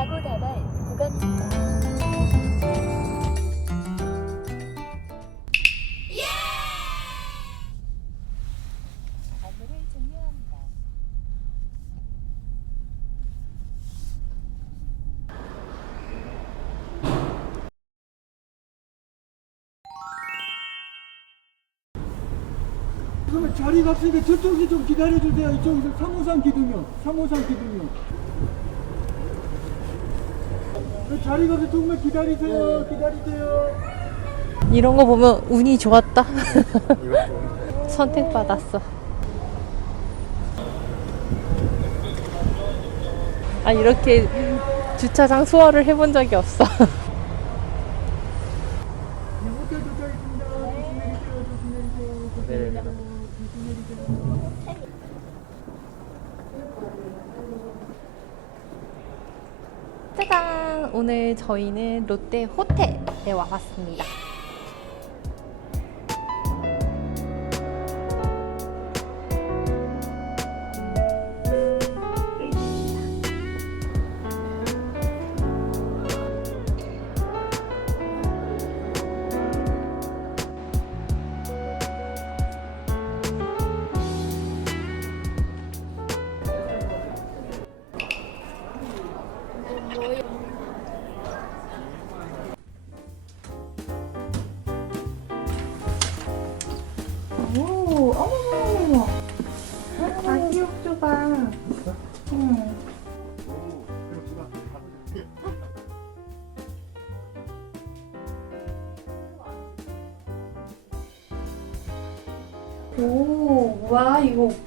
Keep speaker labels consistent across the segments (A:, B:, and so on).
A: 사고 다발 구간입니다.
B: 그러면 자리가 없으니까 저쪽에 좀 기다려주세요. 이쪽에서 353 기둥이요. 353 기둥이요. 그 자리가 없어 조금만 기다리세요. 기다리세요.
C: 이런 거 보면 운이 좋았다. 선택받았어. 아, 이렇게 주차장 수월을 해본 적이 없어. 짜잔! 오늘 저희는 롯데 호텔에 와봤습니다.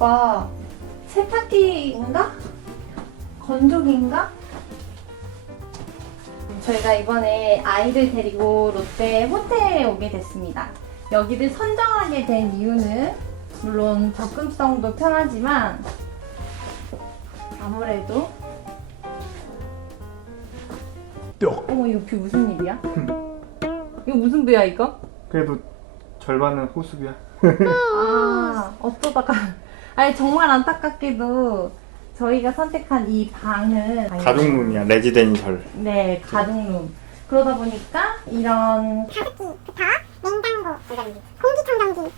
C: 오빠. 세탁기인가? 건조기인가? 저희가 이번에 아이를 데리고 롯데 호텔에 오게 됐습니다. 여기를 선정하게 된 이유는 물론 접근성도 편하지만 아무래도 어머 이거 뷰 무슨 일이야? 이거 무슨 뷰야 이거?
D: 그래도 절반은 호수비야.
C: 아 어쩌다가 아니 정말 안타깝게도 저희가 선택한 이 방은
D: 가족룸이야, 레지덴셜.
C: 네 가족룸 그러다 보니까 이런
E: 가습기부터 냉장고, 공기청정기,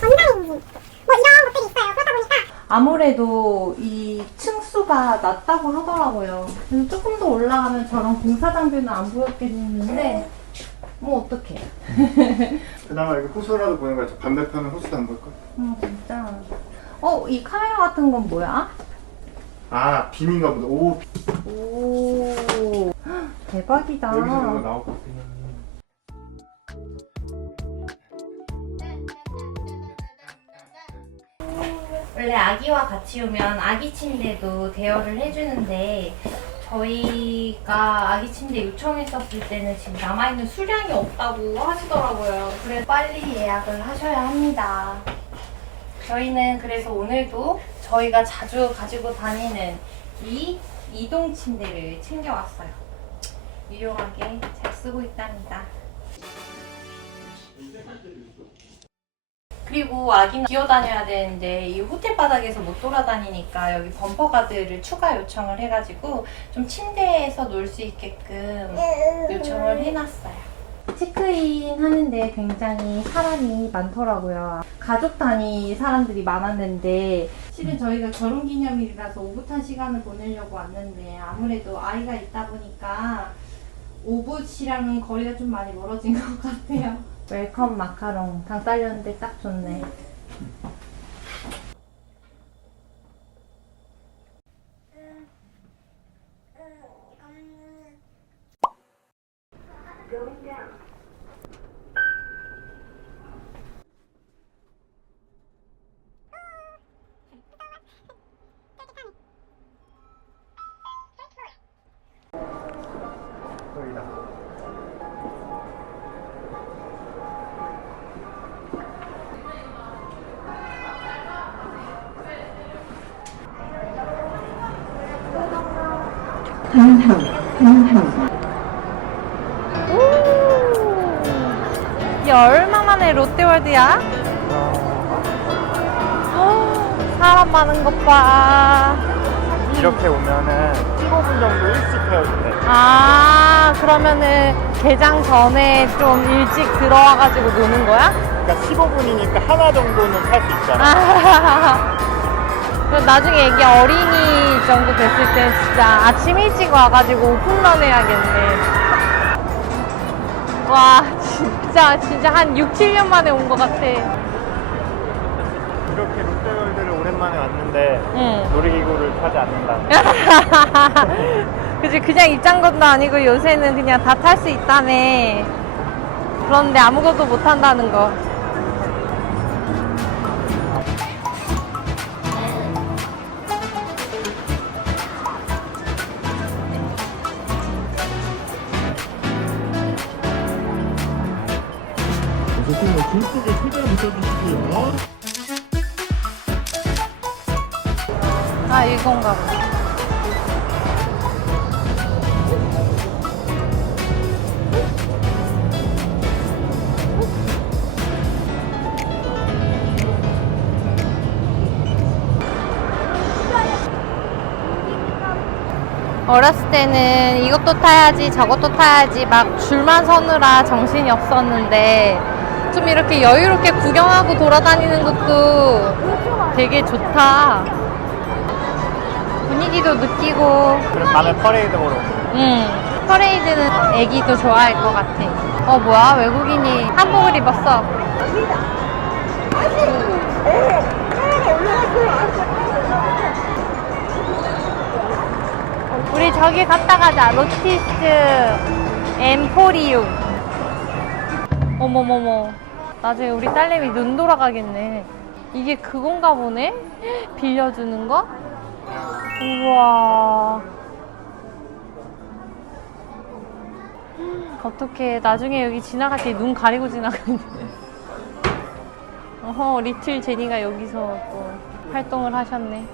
E: 전자레인지 뭐 이런 것들이 있어요. 그러다 보니까
C: 아무래도 이 층수가 낮다고 하더라고요. 그래서 조금 더 올라가면 저런 공사 장비는 안 보였겠는데 뭐 어떡해.
D: 그나마 여기 호수라도 보는 거야. 저 반대편은 호수도 안 보일 거야.
C: 아 진짜. 어 이 카메라 같은 건 뭐야?
D: 아, 빔인가 보다. 오,
C: 오 대박이다.
D: 여기서 이거 나올 것 같아.
C: 원래 아기와 같이 오면 아기 침대도 대여를 해주는데 저희가 아기 침대 요청했었을 때는 지금 남아있는 수량이 없다고 하시더라고요. 그래서 빨리 예약을 하셔야 합니다. 저희는 그래서 오늘도 저희가 자주 가지고 다니는 이 이동 침대를 챙겨왔어요. 유용하게 잘 쓰고 있답니다. 그리고 아기는 기어다녀야 되는데 이 호텔 바닥에서 못 돌아다니니까 여기 범퍼 가드를 추가 요청을 해가지고 좀 침대에서 놀 수 있게끔 요청을 해놨어요. 체크인 하는데 굉장히 사람이 많더라고요. 가족 단위 사람들이 많았는데 실은 저희가 결혼 기념일이라서 오붓한 시간을 보내려고 왔는데 아무래도 아이가 있다 보니까 오붓이랑은 거리가 좀 많이 멀어진 것 같아요. 웰컴 마카롱 당 딸렸는데 딱 좋네. 이게 얼마 만에 롯데월드야? 사람 많은 것 봐.
D: 이렇게 오면은 15분 정도 일찍 헤어진대.
C: 아, 그러면은 개장 전에 좀 일찍 들어와가지고 노는 거야?
D: 그러니까 15분이니까 하나 정도는 탈 수 있잖아.
C: 아, 나중에 애기 어린이 정도 됐을 때 진짜 아침 일찍 와가지고 오픈런 해야겠네. 와, 진짜, 진짜 한 6, 7년 만에 온 것 같아.
D: 이렇게 롯데월드를 오랜만에 왔는데
C: 응.
D: 놀이기구를 타지 않는다.
C: 그지 그냥 입장권도 아니고 요새는 그냥 다 탈 수 있다며 그런데 아무것도 못 한다는 거
B: 속에 소개를 붙여주시고요.
C: 아 이건가 보다 어렸을 때는 이것도 타야지 저것도 타야지 막 줄만 서느라 정신이 없었는데 좀 이렇게 여유롭게 구경하고 돌아다니는 것도 되게 좋다. 분위기도 느끼고,
D: 그럼 밤에 퍼레이드 보러.
C: 음, 퍼레이드는 애기도 좋아할 것 같아. 어, 뭐야? 외국인이 한복을 입었어. 우리 저기 갔다 가자. 로티스 엠포리움. 어머머머. 나중에 우리 딸내미 눈 돌아가겠네. 이게 그건가 보네? 빌려주는 거? 우와. 어떻게 나중에 여기 지나갈 때 눈 가리고 지나가는데. 어허, 리틀 제니가 여기서 또 활동을 하셨네.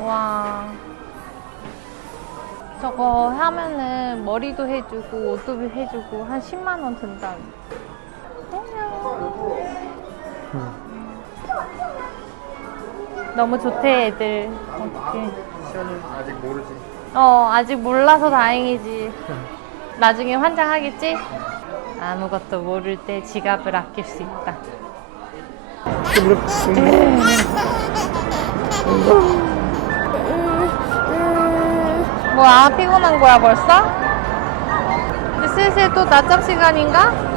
C: 와. 저거 하면은 머리도 해주고 옷도 해주고 한 10만 원 든다. 너무 좋대 애들. 어떡해.
D: 아직 모르지.
C: 어 아직 몰라서 다행이지. 나중에 환장하겠지? 아무것도 모를 때 지갑을 아낄 수 있다. 뭐야 피곤한 거야 벌써? 이제 슬슬 또 낮잠 시간인가?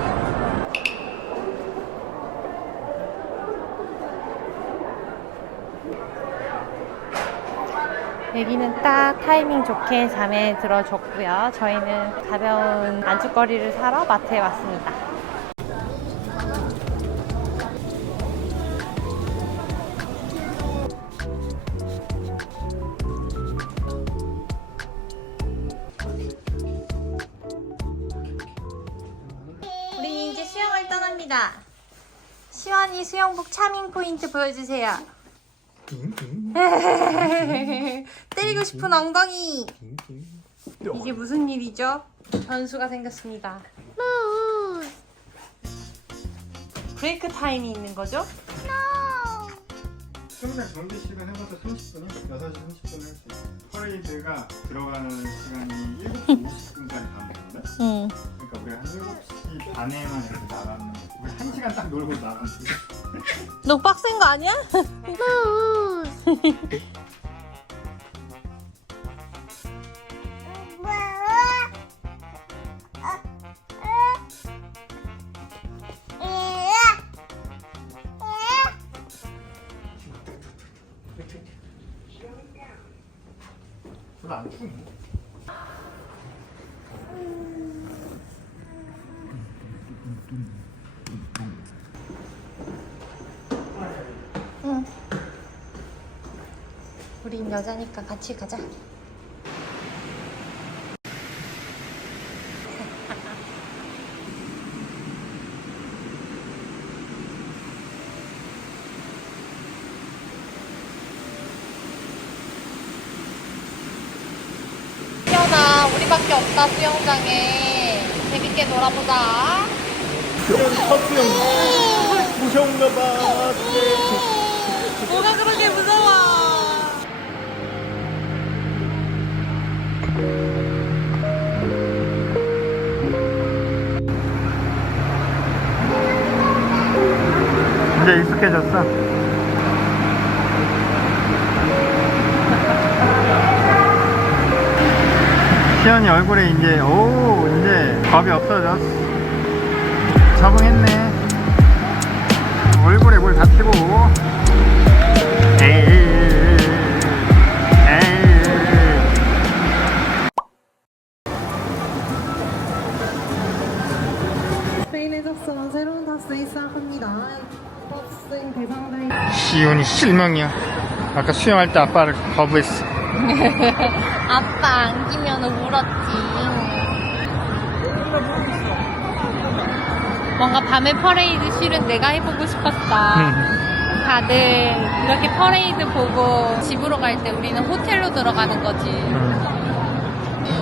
C: 애기는 딱 타이밍 좋게 잠에 들어줬고요. 저희는 가벼운 안주거리를 사러 마트에 왔습니다. 우리 이제 수영을 떠납니다. 시원이 수영복 차밍 포인트 보여주세요. 때리고 싶은 엉덩이. 이게 무슨 일이죠? 변수가 생겼습니다. 브레이크 타임이 있는 거죠?
D: 평생 정비 시간 해봐서 30분이야? 6시 30분을 할수 있어. 퍼레이드가 들어가는 시간이 7시 50분까지 가는 건데?
C: 응.
D: 그러니까 우리가 한 7시 반에만 이렇게 나가면 우리 1시간 딱 놀고 나가면
C: 너 빡센 거 아니야?
D: 별로 안 추운데?
C: 우린 여자니까 같이 가자. 밖에 없다 수영장에. 재밌게 놀아보자.
D: 첫 수영장 무서운가 봐.
C: 뭐가 그렇게 무서워?
D: 이제 익숙해졌어? 시연이 얼굴에 이제 오 이제 겁이 없어졌어. 적응했네. 얼굴에 뭘 다치고. 에이. 에이.
B: 접수한 새로운 탑승 시작합니다. 탑승 대상자인
D: 시온이 실망이야. 아까 수영할 때 아빠를 거부했어.
C: 아빠 안기면 울었지. 뭔가 밤에 퍼레이드 실은 내가 해보고 싶었어. 다들 이렇게 퍼레이드 보고 집으로 갈 때 우리는 호텔로 들어가는 거지.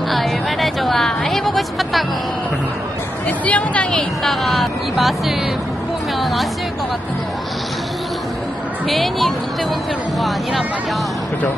C: 아, 얼마나 좋아. 해보고 싶었다고. 근데 수영장에 있다가 이 맛을 못 보면 아쉬울 것 같은 거야. 괜히 롯데호텔 온 거 아니란 말이야.
D: 그죠?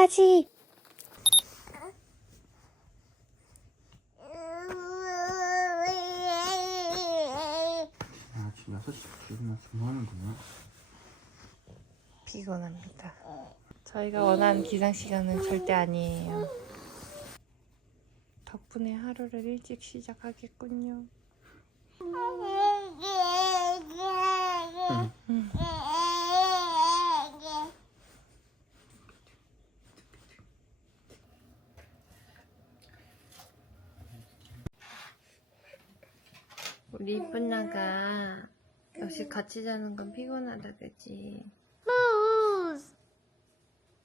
F: 설정까지.
D: 아, 지금 6시 지금 뭐 하는구나.
C: 피곤합니다. 저희가 원하는 기상 시간은 절대 아니에요. 덕분에 하루를 일찍 시작하겠군요. 우리 이쁜 나가 역시 같이 자는 건 피곤하다 그지?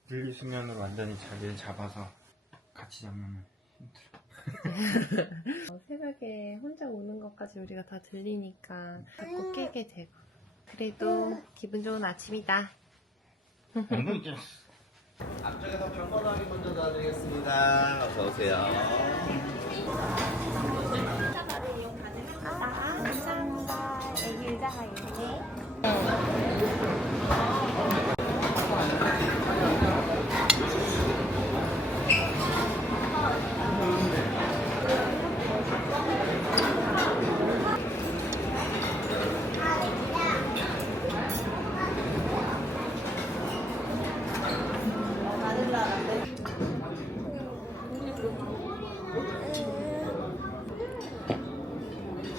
D: 분리수면으로 완전히 자리를 잡아서 같이 자면 힘들어.
C: 어, 새벽에 혼자 우는 것까지 우리가 다 들리니까 자꾸 깨게 되고 그래도 기분 좋은 아침이다
D: 엉덩이 찔렀어.
G: 앞쪽에서 병건하기 먼저 도와드리겠습니다. 어서 오세요.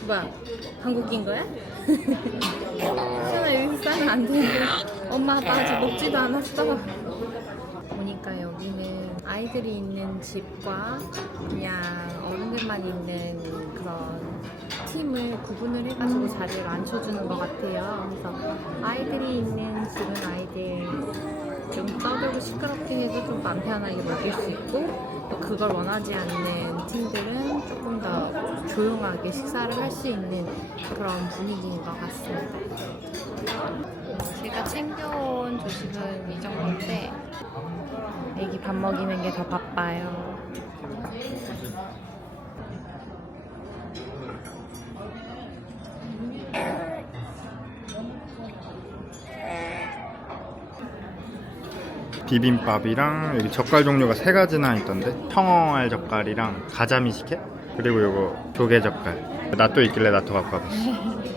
C: 뭐야 한국인 거야? 엄마 아빠 아직 먹지도 않았어. 보니까 여기는 아이들이 있는 집과 그냥 어른들만 있는 그런 팀을 구분을 해가지고 자리를 앉혀주는 것 같아요. 그래서 아이들이 있는 집은 아이들 좀 떠들고 시끄럽게 해도 좀 마음 편하게 먹일 수 있고 또 그걸 원하지 않는 팀들은 조금 더 조용하게 식사를 할 수 있는 그런 분위기인 것 같습니다. 제가 챙겨온 조식은 이 정도인데 애기 밥 먹이는 게 더 바빠요.
D: 비빔밥이랑 여기 젓갈 종류가 세 가지나 있던데 청어알 젓갈이랑 가자미 식혜 그리고 요거 조개 젓갈. 나 또 있길래 나 또 갖고 와봤어